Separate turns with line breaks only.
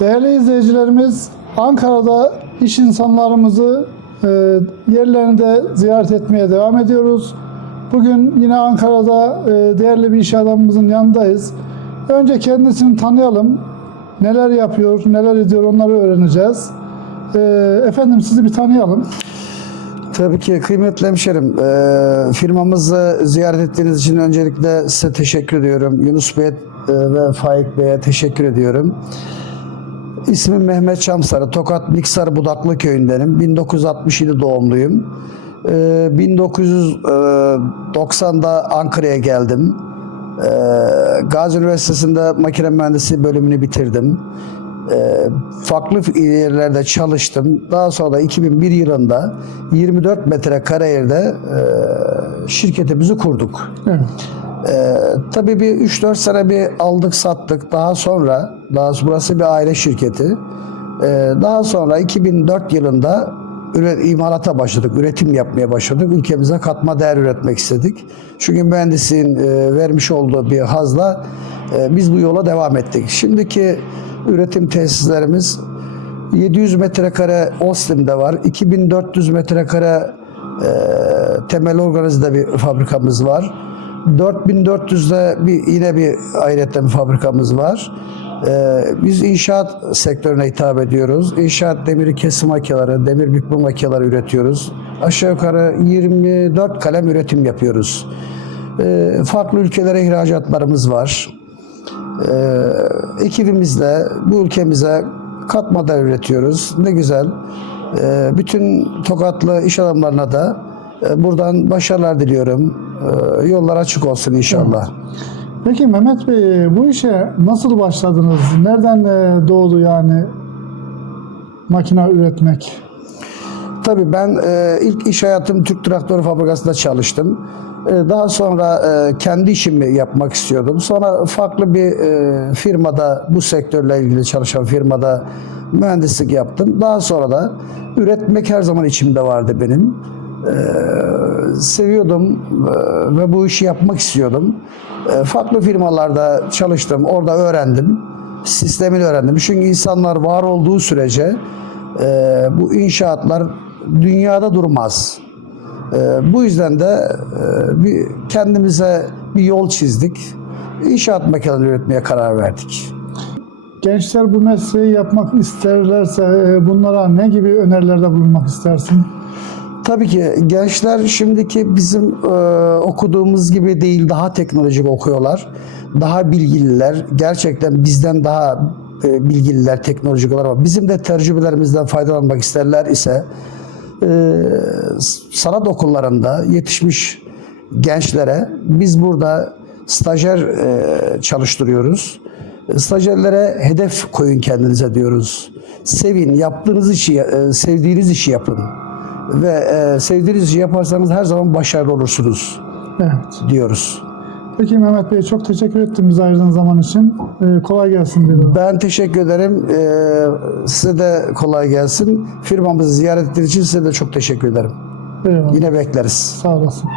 Değerli izleyicilerimiz, Ankara'da iş insanlarımızı e, yerlerinde ziyaret etmeye devam ediyoruz. Bugün yine Ankara'da e, değerli bir iş adamımızın yanındayız. Önce kendisini tanıyalım. Neler yapıyor, neler ediyor onları öğreneceğiz. E, efendim sizi bir tanıyalım.
Tabii ki kıymetli hemşerim. eee, firmamızı ziyaret ettiğiniz için öncelikle size teşekkür ediyorum. Yunus Bey e, ve Faik Bey'e teşekkür ediyorum. İsmim Mehmet Çamsarı. Tokat Niksar Budaklı köyündenim. 1967 doğumluyum. Eee, 1990'da Ankara'ya geldim. Eee, Gazi Üniversitesi'nde makine mühendisliği bölümünü bitirdim. Eee, farklı yerlerde çalıştım. Daha sonra da 2001 yılında 24 metrekare yerde eee, şirketimizi kurduk.
Evet.
Ee, tabii bir 3-4 sene bir aldık sattık. Daha sonra, daha burası bir aile şirketi. Ee, daha sonra 2004 yılında imalata başladık, üretim yapmaya başladık. Ülkemize katma değer üretmek istedik. Çünkü mühendisliğin e, vermiş olduğu bir hazla e, biz bu yola devam ettik. Şimdiki üretim tesislerimiz 700 metrekare Ostim'de var, 2400 metrekare e, temel organizde bir fabrikamız var. 4400'de bir yine bir ayrıca bir fabrikamız var. Ee, biz inşaat sektörüne hitap ediyoruz. İnşaat demiri kesim makineleri, demir bükme makineleri üretiyoruz. Aşağı yukarı 24 kalem üretim yapıyoruz. Ee, farklı ülkelere ihracatlarımız var. Ee, ekibimizle bu ülkemize katma değer üretiyoruz. Ne güzel. Ee, bütün Tokatlı iş adamlarına da e, buradan başarılar diliyorum. Ee, yollar açık olsun inşallah.
Peki Mehmet Bey bu işe nasıl başladınız? Nereden e, doğdu yani makine üretmek?
Tabii ben e, ilk iş hayatım Türk Traktör Fabrikası'nda çalıştım. E, daha sonra e, kendi işimi yapmak istiyordum. Sonra farklı bir e, firmada bu sektörle ilgili çalışan firmada mühendislik yaptım. Daha sonra da üretmek her zaman içimde vardı benim. E, seviyordum e, ve bu işi yapmak istiyordum. E, farklı firmalarda çalıştım, orada öğrendim. Sistemini öğrendim. Çünkü insanlar var olduğu sürece bu inşaatlar dünyada durmaz. Bu yüzden de bir kendimize bir yol çizdik. İnşaat makineleri üretmeye karar verdik.
Gençler bu mesleği yapmak isterlerse e, bunlara ne gibi önerilerde bulunmak istersin?
Tabii ki gençler şimdiki bizim e, okuduğumuz gibi değil daha teknolojik okuyorlar. Daha bilgililer. Gerçekten bizden daha e, bilgililer teknolojik olarak. ama Bizim de tecrübelerimizden faydalanmak isterler ise e, sanat okullarında yetişmiş gençlere biz burada stajyer e, çalıştırıyoruz. Stajyerlere hedef koyun kendinize diyoruz. Sevin, yaptığınız işi, e, sevdiğiniz işi yapın. Ve e, sevdiğiniz işi yaparsanız her zaman başarılı olursunuz
Evet.
diyoruz.
Peki Mehmet Bey çok teşekkür ettim bize ayırdığın zaman için. E, kolay gelsin diyorum.
Ben teşekkür ederim. E, size de kolay gelsin. Firmamızı ziyaret ettiğiniz için size de çok teşekkür ederim.
Eyvallah.
Yine bekleriz.
Sağ olasın.